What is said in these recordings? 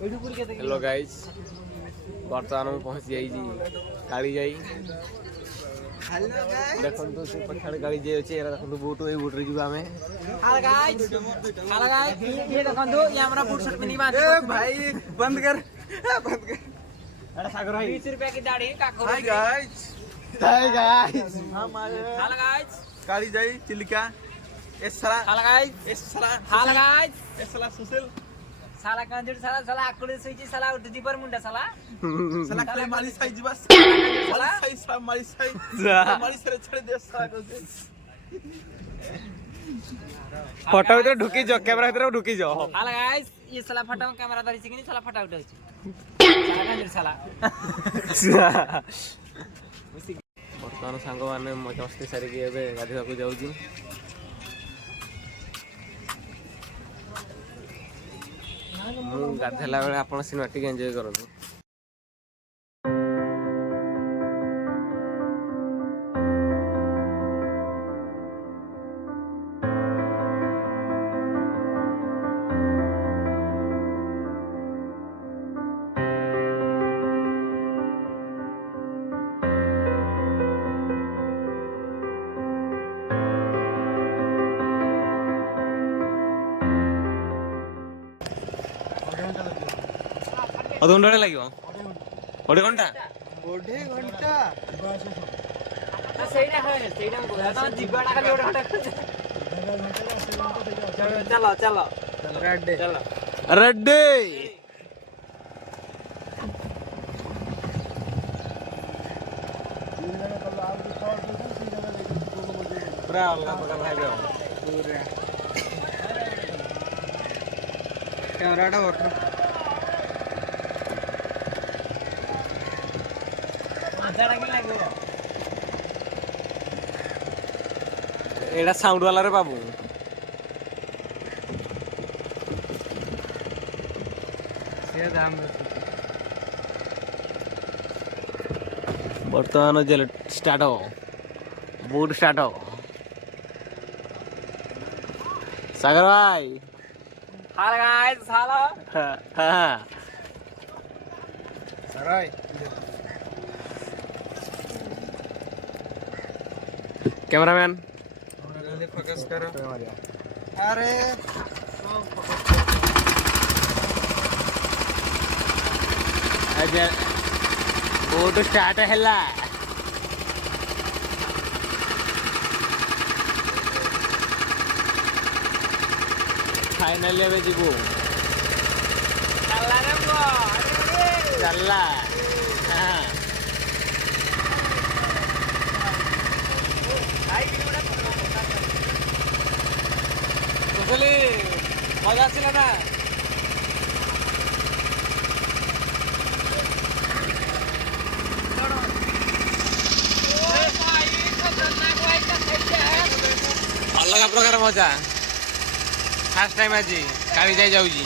Hello guys बर्तमान में पहुंच जाई काली जाई देखो से पछाड़ गाड़ी जे अछि एरा देखो बूट ए बूट रे जीवा में हाल गाइस ये देखो ये हमरा बूट शर्ट पिनी बात ए भाई बंद कर अरे सागर भाई 20 रुपया की दाढ़ी का करो हाय गाइस हम आए हाल गाइस काली जाई चिलिका एसरा हाल गाइस एसरा हाल गाइस एसरा सुशील साला कंजूर साला आकुड़े सईची साला उठी पर मुंडा साला काली माली साई जीवा साला साई सा माली साई माली सरे छड़े दे सा फोटो भीतर ढुकी जाओ कैमरा भीतर ढुकी जाओ हाल गाइस ये साला फटा कैमरा धरी सिकनी साला फटा उठै साला कंजूर साला बर्तमान सांग माने मस्ती सारी के एबे गाधीवा को जाउजी ମୁଁ ଗାଧେला बेले आपण सिनेमा टिक एंजॉय करନ୍ତୁ अध घंटा लगे अढ़े घंटा चलो चलो रेडी पूरा अलग प्रकार है पूरा कैमराटा फोटो एड़ा साउंड वाला रे बाबू बर्तमान जेल स्टार्ट हो बूट स्टार्ट हो सागर भाई हाल गाइस साला हां सराय कैमरामैन फोकस करो अरे अजे बूट स्टार्ट हैला फाइनली अबे जीबू चला रे बो चलला हां चले मजा आसिला ना अलग प्रकार मजा फास्ट टाइम आज काली जाई जाऊजी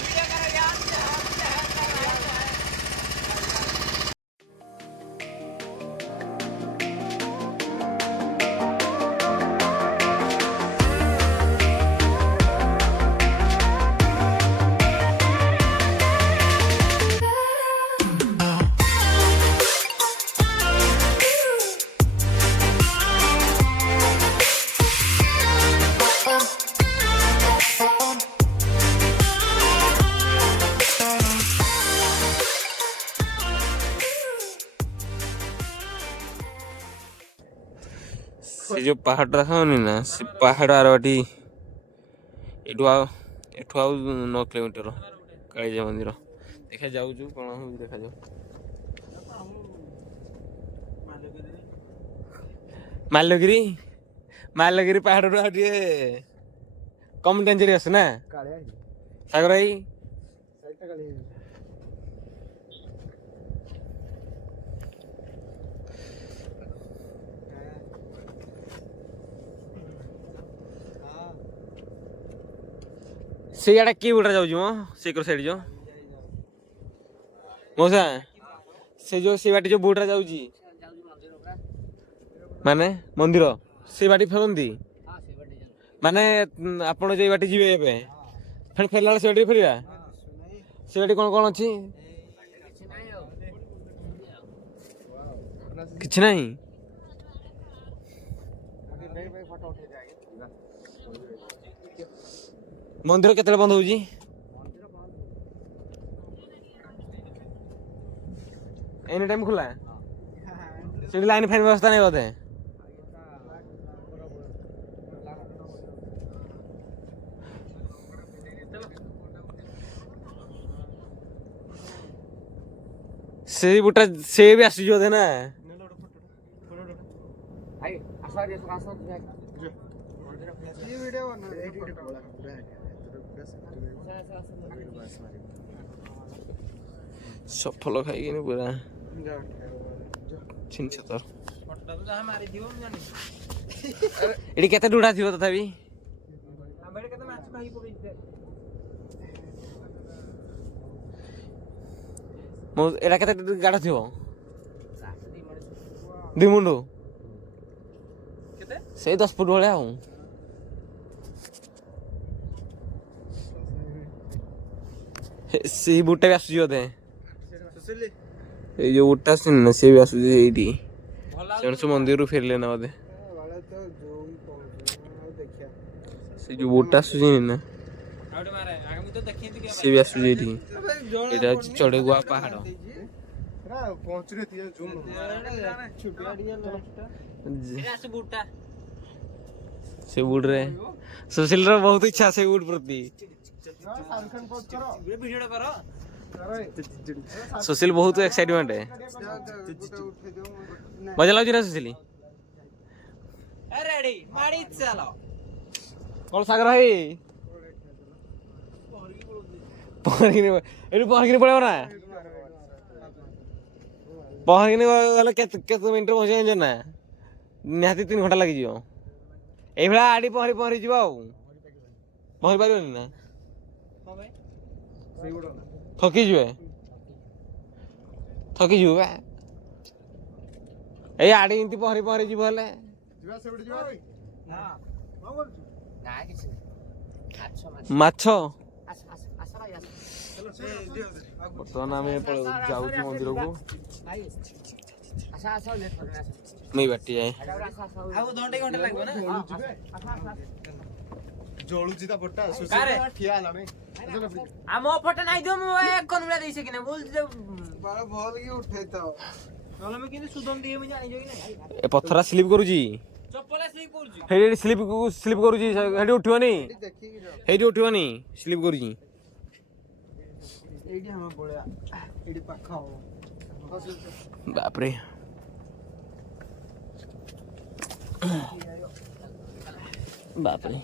से जो पहाड़ रखानी ना से पहाड़ आरवाटी एठू आ 9 किलोमीटर कालीजा मंदिर देखा जाऊ कौन हो देखा जाऊ मालगिरी पहाड़ रो हटिए कम डेंजरस ना सागर भाई से याडा की उड़ा जाऊ जो सेकर साइड जो मौसा से जो से बाटी जो बुडरा जाऊ जी माने मंदिर से बाटी फेरंदी माने आपण जे बाटी जीवे एबे फेर फेरला से बाटी फेरिया ସେଠି କ'ଣ କ'ଣ ଅଛି? କିଛି ନାହିଁ। ମନ୍ଦିର କେତେବେଳେ ବନ୍ଦ ହଉଛି? ଏନି ଟାଇମ୍ ଖୋଲା? ସେଠି ଲାଇନ୍ ଫାଇନ୍ ବ୍ୟବସ୍ଥା ନାହିଁ ବୋଧେ? ସେଇ ବୁଟା ସେ ବି ଆସୁଛି ବୋଧେ ନା? ସଫଲ ଖାଇକିନି ପୁରା ଛିନଛତର। ଏଠି କେତେ ଡୁଢା ଥିବ ତଥାପି? ଏଇଟା କେତେ ଗାଢ ଥିବ? 2 ମୁଣ୍ଡ ସେଇ 10 ଫୁଟ ଭଳିଆ ଆଉ। ସେଇ ବୁଟଟା ବି ଆସୁଛି ବୋଧେ? ଏଇ ଯୋଉ ବୁଟଟା ଆସୁନି ନା ସେ ବି ଆସୁଛି ଏଇଠି। ସେମାନେ ସବୁ ମନ୍ଦିରରୁ ଫେରିଲେ ନା ବୋଧେ? ସେ ଯୋଉ ବୁଟଟା ଆସୁଛି ନା ସେ ବି ଆସୁଛି ଏଇଠି। ଏଇଟା ହଉଛି ଚଢେଗୁଆ ପାହାଡ। ସେ ବୁଟରେ ସୁଶୀଲର ବହୁତ ଇଚ୍ଛା ସେ ବୁଟ ପ୍ରତି। ସୁଶୀଲ ବହୁତ ଏକ୍ସାଇଟମେଣ୍ଟ। ମଜା ଲାଗୁଛି ନା ସୁଶୀଲ? କଣ ସାଗର ଭାଇ ଏଠୁ ପହଁରିକିନି ପଳେଇବ ନା? ପହଁରିକିନି ଗଲେ କେତେ ମିନିଟରେ ପହଞ୍ଚି ଜାଣିଛ ନା? ନିହାତି 3 ଘଣ୍ଟା ଲାଗିଯିବ। ଏଇଭଳିଆ ଆଡି ପହଁରି ଯିବ ଆଉ। ପହଁରି ପାରିବନି ନା? ଥକିଯିବେ ବା। ଏଇ ଆଡି ଏମିତି ପହଁରି ଯିବ ହେଲେ ମାଛ। ବର୍ତ୍ତମାନ ଆମେ ଯାଉଛୁ ମନ୍ଦିରକୁ। ନେଇ ବାଟି ଯାଏ ଜଳୁଛି ତା ପଟା ଠିଆ ହେଲାଣି। ଆମ ଫଟୋ ନାଇଁ ଦିଅ ମୁଁ ଏକ କନୁଲା ଦେଇছে କିନା ବୋଲ ଯେ ବାଳ ଭଲ କି ଉଠେଇଥାଅ। ନହେଲେ ମୁଁ କିନ୍ତୁ ସୁଦମ ଦିଏ ମୁଁ ଜାଣିજો କି ନାହିଁ। ଏ ପଥର ସ୍ଲିପ କରୁଛି। ଚପଲା ସ୍ଲିପ କରୁଛି। ହେଇଠି ସ୍ଲିପ କରୁଛି। ହେଇଠି ଉଠିବନି। ହେଇଠି ଉଠିବନି ସ୍ଲିପ କରୁଛି। ଏଇଠି ଆମ ପଳେଆ ଏଇଠି ପାଖ ହବ। ବାପରେ ବାପରେ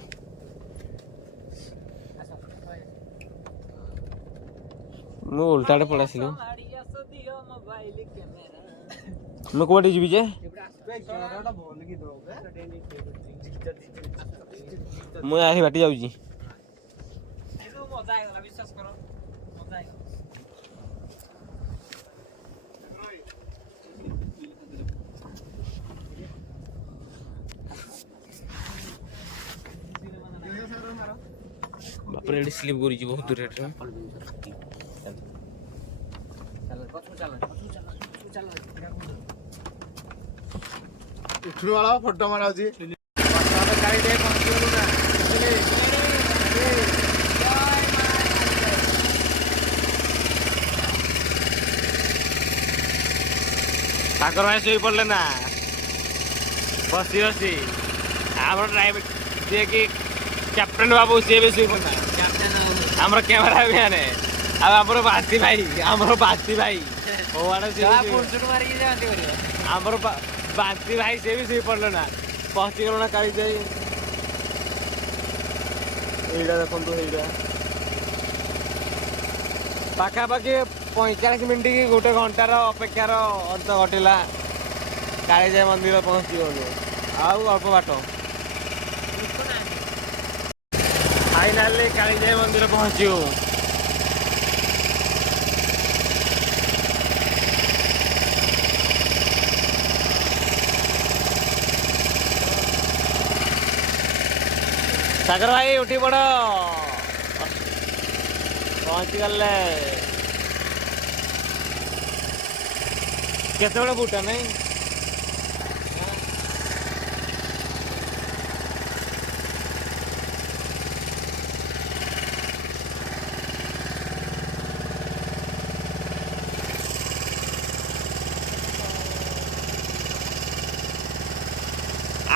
ମୁଁ ଓଲଟାଟେ ପଳେଇ ଆସିଲି। ମୁଁ କୁଆଡେ ଯିବି ଯେ? ମୁଁ ଆহি ବାଟି ଯାଉଛି। ବାପରେ ଏଠି ସ୍ଲିପ କରିଛି ବହୁତ ରେଟ୍ରେ। ଉଠୁ ବାଳ ଫଟୋ ମାରାଉଛି। ତାଙ୍କର ଭାଇ ଶୋଇ ପଡିଲେ ନା ବସି ଆମର ଡ୍ରାଇଭର ଯିଏକି କ୍ୟାପ୍ଟେନ ବାବୁ ସିଏ ବି ଶୋଇ ପଡିଲା। ଆମର କ୍ୟାମେରା ମ୍ୟାନ ଆଉ ଆମର ବାନ୍ତି ଭାଇ ଆମର ବାନ୍ତି ଭାଇ ସେ ବି ଶୋଇ ପଡିଲେ ନା। ପହଞ୍ଚିଗଲ ନା କାଳି ଯାଇ। ଏଇଟା ଦେଖନ୍ତୁ ଏଇଟା ପାଖାପାଖି 45 ମିନିଟ୍ କି 1 ଘଣ୍ଟାର ଅପେକ୍ଷାର ଅନ୍ତ ଘଟିଲା। କାଳିଜାଇ ମନ୍ଦିର ପହଞ୍ଚିଗଲୁ ଆଉ ଅଳ୍ପ ବାଟ। ଫାଇନାଲି କାଳିଜାଇ ମନ୍ଦିର ପହଞ୍ଚିବୁ। ସାଗର ଭାଇ ଉଠି ପଡ। ପହଞ୍ଚି ଗଲେ କେତେବେଳେ ବୁଟା ନାଇଁ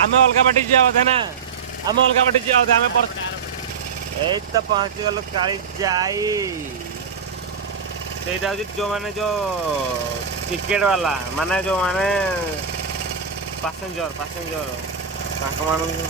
ଆମେ ଅଲଗା ବାଟି ଯିବା କଥା ନା ଆମେ ଅଲଗା ବାଟି ଯିବା କଥା ଆମେ ଏଇ ତ ପହଞ୍ଚି ଗଲୁ କାଳି ଯାଇ ସେଇଟା ହଉଛି ଯୋଉମାନେ ଯୋଉ ଟିକେଟ ବାଲା ମାନେ ଯୋଉମାନେ ପାସେଞ୍ଜର ତାଙ୍କ ମାନଙ୍କୁ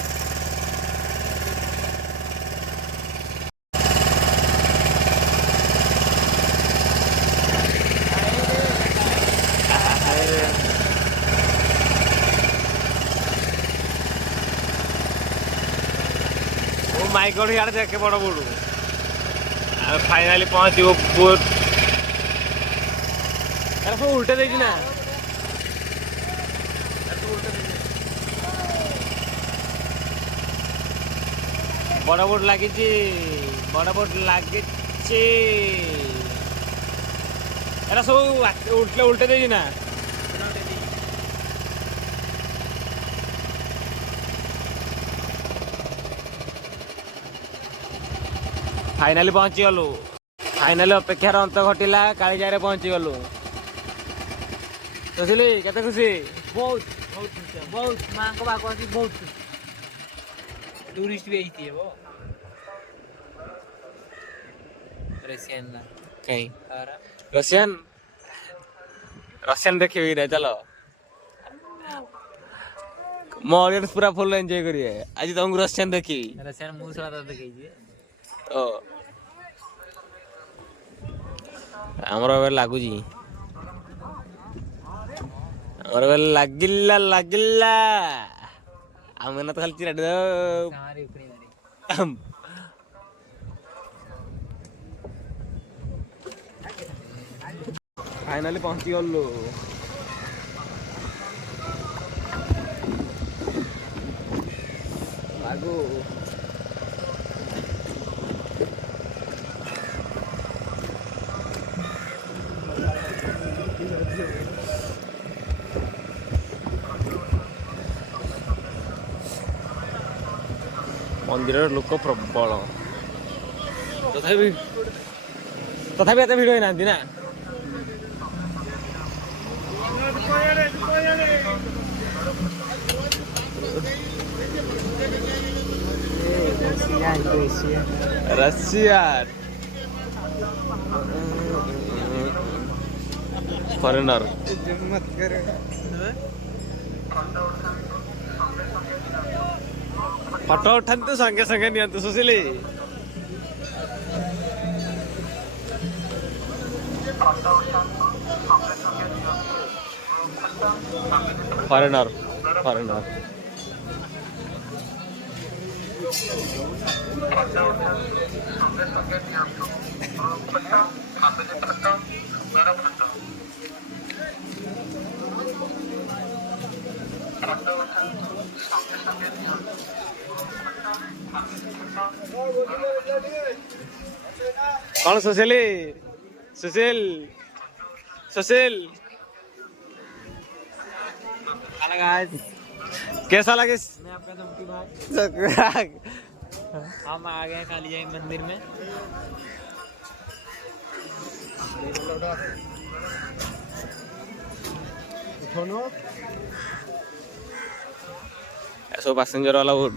माई गॉड यार देखे बड़ बड़ू फाइनाली पहुंचो बोट सब उल्टे देखी ना बड़ बोट लगी सब उल्टे देखी ना फाइनाली पहुंची गलु फाइनाली अपेक्षार अंत घटिला कालीजाई पहुंची गलु बुझिली केते खुशी बहुत बहुत खुशी बहुत मां को बाको आसी बहुत खुशी टूरिस्ट भी आईती है वो रशियन ना कहीं और रशियन देखिए रे चलो मो ऑडियंस पूरा फुल एंजॉय करिए आज तुमको रशियन देखी रशियन मुसला तो देखी ओ ଆମର ଏବେ ଲାଗୁଛି ଆମର ଏବେ ଲାଗିଲା ଆମେ ନା ତ ଖାଲି ଚିରାଡି सारी ऊपरी मारी फाइनाली पहुंची गलु लागू मंदिर लोक प्रबल तथापि एत भिड़ होना ना रशिया फॉरेनर फोटो उठाते संगे संगे नियंतु सुशीली फॉरेनर कौन सुशील कैसा लगे मैं आपका धमकी भाई हम आ गए कालीजाई मंदिर में ऐसा पैसेंजर वाला बोट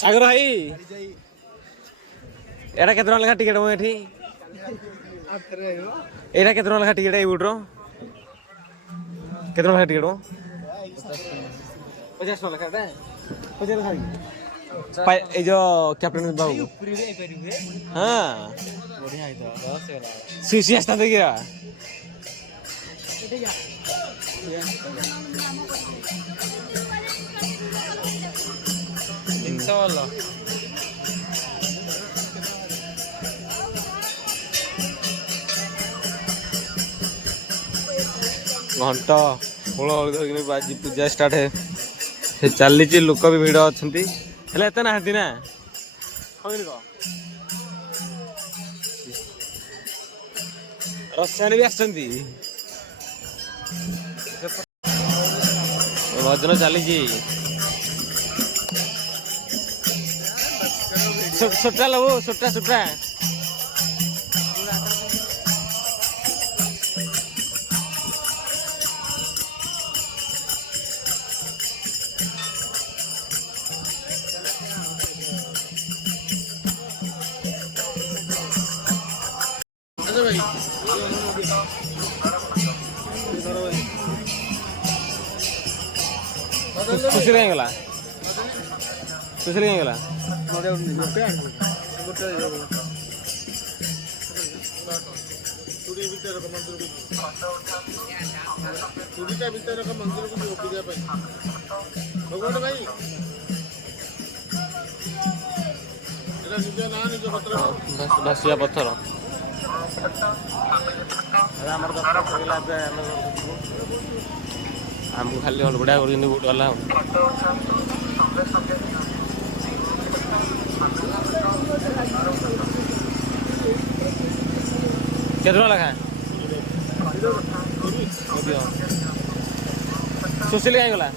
सागर भाई एटा केतना लेखा टिकट मो एठी एटा केतना लेखा टिकट ए बोट रो केतना लेखा टिकट 50 टका लेखा 50 लेखा पाई ए जो कैप्टन बाबू हां बढ़िया है तो 10 वाला सीसी आस्ता देखिरा वाला घंटा फूल बाजी पूजा स्टार्ट है चली लोक भी भिड़ अच्छा एत ना ରସାୟନ ବି ଆସିଛନ୍ତି ଭଜନ ଚାଲିଛି ଛୋଟା ଲବୁ ଛୋଟା ଛୋଟା ଖୁସିରେ ହେଇଗଲା ଖୁସିରେ ହେଇଗଲା ଭାସିବା ପଥର ଆମର ଆମକୁ ଖାଲି ବଢିଆ କରୁଛନ୍ତି ବହୁତ ଗଲା କେତେ ଟଙ୍କା ଲେଖା ସୁଶୀଲ କାହିଁ ଗଲା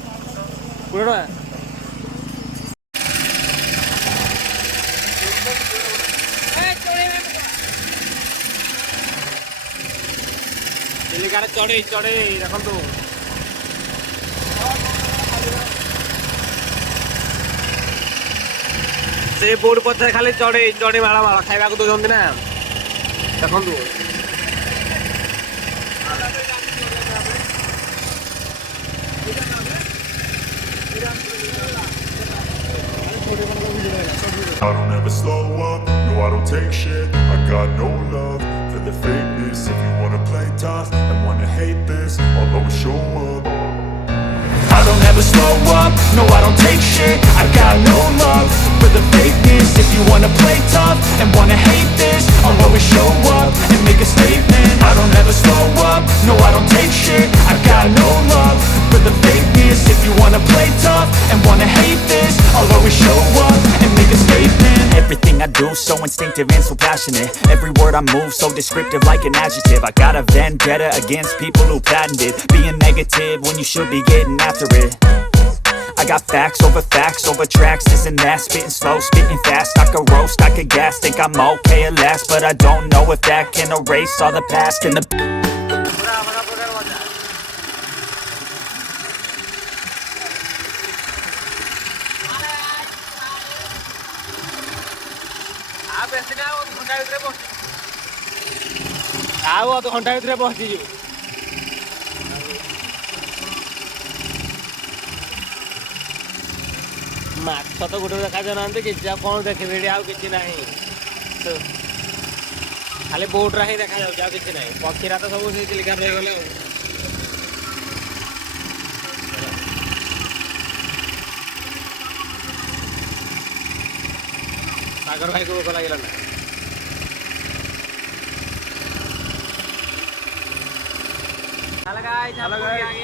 20 ଟଙ୍କା ଚିଲିକାରେ ଚଢ଼େଇ ଚଢ଼େଇ ଦେଖନ୍ତୁ ସେ ବୋର୍ଡ ପଛରେ ଖାଲି ଚଢ଼େଇ ଚଢ଼େଇ ମାଳ ମାଳ ଖାଇବାକୁ ଦଉଛନ୍ତି ନା ଦେଖନ୍ତୁ I don't ever slow up, no I don't take shit. I got no love for the fakeness. If you wanna play tough and wanna hate this, I'll always show up. I don't ever slow up, no I don't take shit. I got no love for the fakeness. If you wanna play tough and wanna hate this, I'll always show up and make a statement. I don't ever slow up, no I don't take shit. I got no love for the fakeness. If you wanna play tough and wanna hate this, I'll always show up and make a statement. Everything I do so instinctive and so passionate. Every word I move so descriptive like an adjective. I got a vendetta against people who patented being negative when you should be getting after it. I got facts over tracks, this and that. Spitting slow, spitting fast. I could roast, I could gas. Think I'm okay at last, but I don't know if that can erase all the past and the ଆଉ ଅଧଘଣ୍ଟା ଭିତରେ ପହଞ୍ଚିଯିବୁ ମାଛ ତ ଗୋଟେ ଦେଖାଯାଉନାହାନ୍ତି କିଛି ଆଉ କ'ଣ ଦେଖିବି ଏଠି ଆଉ କିଛି ନାହିଁ ଖାଲି ବୋଟରା ହିଁ ଦେଖାଯାଉଛି ଆଉ କିଛି ନାହିଁ ପକ୍ଷୀରା ତ ସବୁ ସେଇ ଚିଲିକାରେ ରହିଗଲେ ଆଉ सागर भाई को भोक लगे ना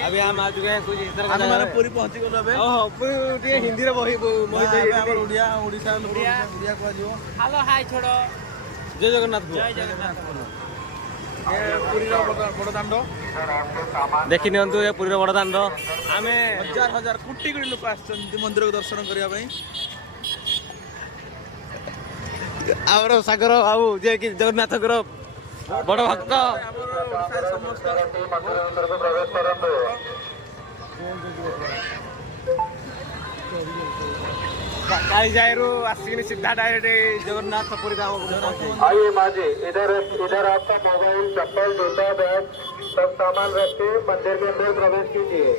अभी हम आ चुके हैं कुछ इस तरह का पूरी पहुंची गलो अबे ओहो पूरी हिंदी रे बही मोहित हमर ओडिया ओडिसा ओडिया को जियो हेलो हाय छोड़ो जय जगन्नाथ जय जगन्नाथ ए पुरी रो बड़ दांडो देखि नियंतु ए पुरी रो बड़ दांडो आमे हजार हजार कोटी कोटी लोक आछन मंदिर को दर्शन करिया पई आवर सागर बाबू जे कि जगन्नाथ कर बड़ भक्त काली जायरू आसिक सीधा डायरेक्ट जगन्नाथ पुरी धाम आइए माजी इधर इधर आपका मोबाइल चप्पल जूता बैग सब सामान रख के मंदिर के अंदर प्रवेश कीजिए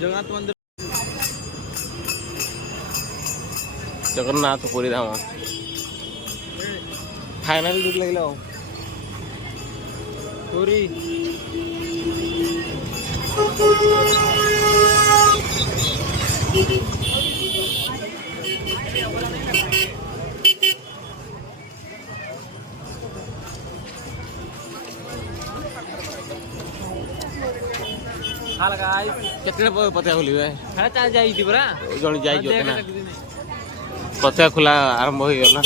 जगन्नाथ मंदिर जगन्नाथ पुरी धाम फाइनल दुख लगिल पूरी हाल କେତେଟା ପତିଆ ଖୋଲିବେ ହେଟା ଚାଲ ଯାଇଛି ପରା ଜଣେ ଯାଇଛ ନା ପତିଆ ଖୋଲା ଆରମ୍ଭ ହେଇଗଲା।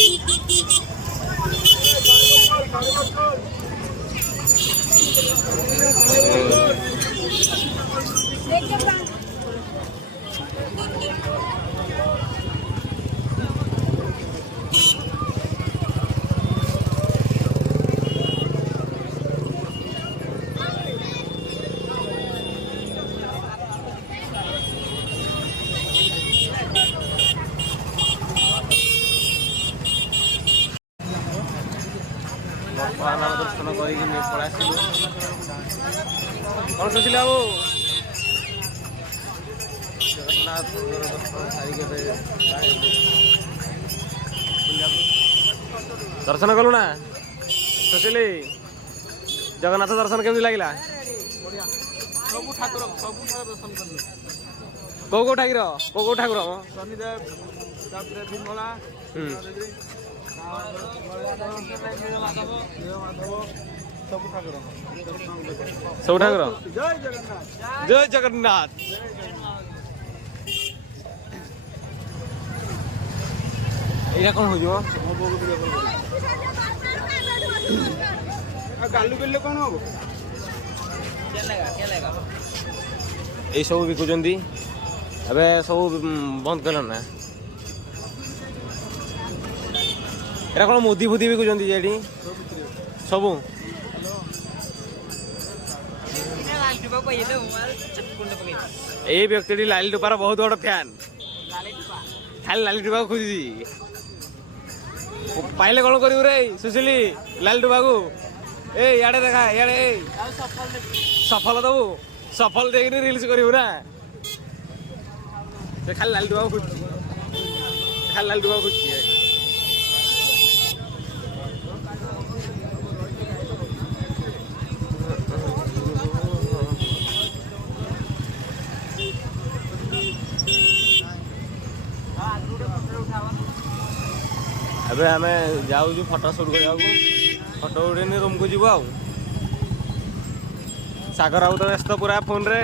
ଭଗବାନ ଦର୍ଶନ କରିକି ପଳେଇ ଆସିଲୁ। କଣ ଶୋଚିଲେ ଆଉ ଜଗନ୍ନାଥ ଦର୍ଶନ ସାରିକି ଦର୍ଶନ କଲୁ ନା ଶୋଚିଲି। ଜଗନ୍ନାଥ ଦର୍ଶନ କେମିତି ଲାଗିଲା? ସବୁ ଠାକୁର ଦର୍ଶନ କଲୁ। କୋଉ ଠାକୁର ଶନିଦେବ ତାପରେ ବିମଳା ସବୁ ଠାକୁର ଜୟ ଜଗନ୍ନାଥ। ଜୟ ଜଗନ୍ନାଥ। ଏଇଟା କଣ ହଉଯିବ? ଗାଲୁ ବେଲେ କଣ ହବ? ଏଇ ସବୁ ବିକୁଛନ୍ତି ଏବେ ସବୁ ବନ୍ଦ କଲ ନା। ଏଟା କଣ ମୁଦି ଫୁଦି ବିକୁଛନ୍ତି ଏଠି ସବୁ? ଏଇ ବ୍ୟକ୍ତିଟି ଲାଲି ଟୁପାର ବହୁତ ବଡ ଫ୍ୟାନ। ଖାଲି ଲାଲି ଟୁପାକୁ ଖୋଜୁଛି। ପାଇଲେ କଣ କରିବୁ ରେ ସୁଶୀଲି ଲାଲି ଟୁପାକୁ? ଏଇ ଇଆଡେ ଦେଖା ଇଆଡେ ସଫଲ ଦବୁ। ସଫଲ ଦେଇକିନି ରିଲ୍ସ କରିବୁ ନା। ସେ ଖାଲି ଲାଲି ଟୁପାକୁ ଖୋଜୁଛି। ଏବେ ଆମେ ଯାଉଛୁ ଫଟୋ ସୁଟ୍ କରିବାକୁ। ଫଟୋ ଉଠେଇନି ରୁମକୁ ଯିବୁ ଆଉ। ସାଗର ଆଉ ତ ବ୍ୟସ୍ତ ପୁରା ଫୋନରେ।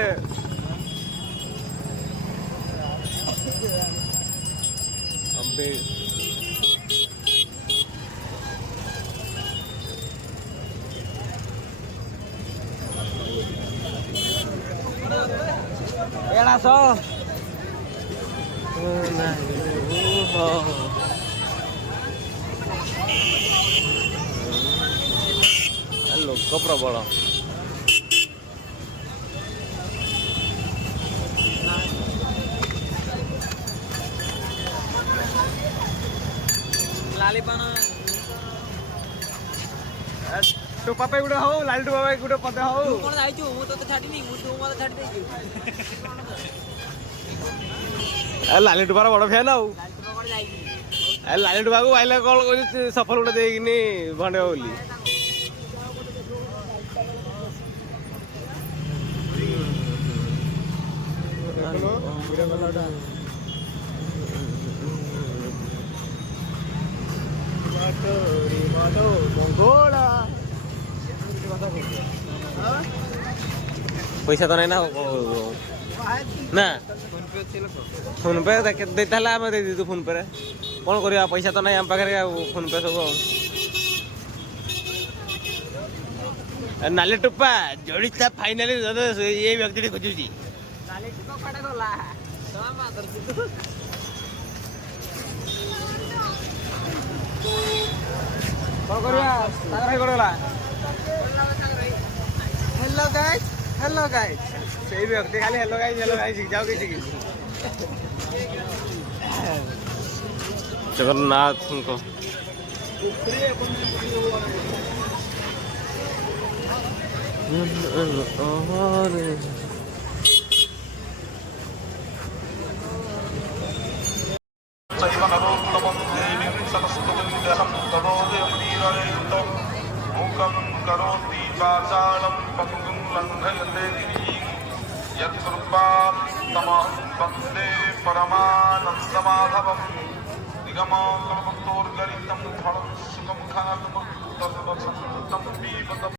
ଏଡାସ ଲୋକ ପ୍ରବଳ। ଟୋପା ପାଇଁ ଗୋଟେ ହଉ ଲାଲି ଟୋପା ପାଇଁ ଗୋଟେ ପଦେ ହଉ। କଣ ଯାଇଛୁ ମୁଁ ତତେ ଛାଡ଼ିନି ମୁଁ ତୁ ମତେ ଛାଡ଼ି ଦେଇଛୁ। ଲାଲି ଟୋପାର ବଡ ଫ୍ୟାନ ଆଉ। ଲାଲି ଟୋପାକୁ ଆଇଲେ କଣ କହୁଛି ସଫଲ ଗୋଟେ ଦେଇକିନି ଭଣ୍ଡେଇବ ବୋଲି। ପଇସା ତ ନାଇଁ ନା ନା ଫୋନ ପେ ଦେଇଥାଲେ ଆମେ ଦେଇଦେଇଛୁ ଫୋନ ପେରେ। କଣ କରିବା ପଇସା ତ ନାହିଁ ଆମ ପାଖରେ ଆଉ ଫୋନ ପେ ସବୁ ଆଉ। ନାଲି ଟୋପା ଯୋଡ଼ିତା ଫାଇନାଲି ଏଇ ବ୍ୟକ୍ତିଟି ଖୋଜୁଛି। କଣ କରିବା ତାଙ୍କର ହେଇ ଗଲା। ହେଲୋ ଗାଇସ୍ ସେଇ ବ୍ୟକ୍ତି ଖାଲି ହେଲୋ ଗାଇସ୍ ଯାଉ କିଛି ଜଗନ୍ନାଥଙ୍କ करोति वाचालं पङ्गुं लङ्घयते गिरिं यत्कृपात्तमहं वन्दे परमानन्दमाधवं निगमकल्पतोर्गलितं फलं सुखं खादं तद्वसन्तं पिबतं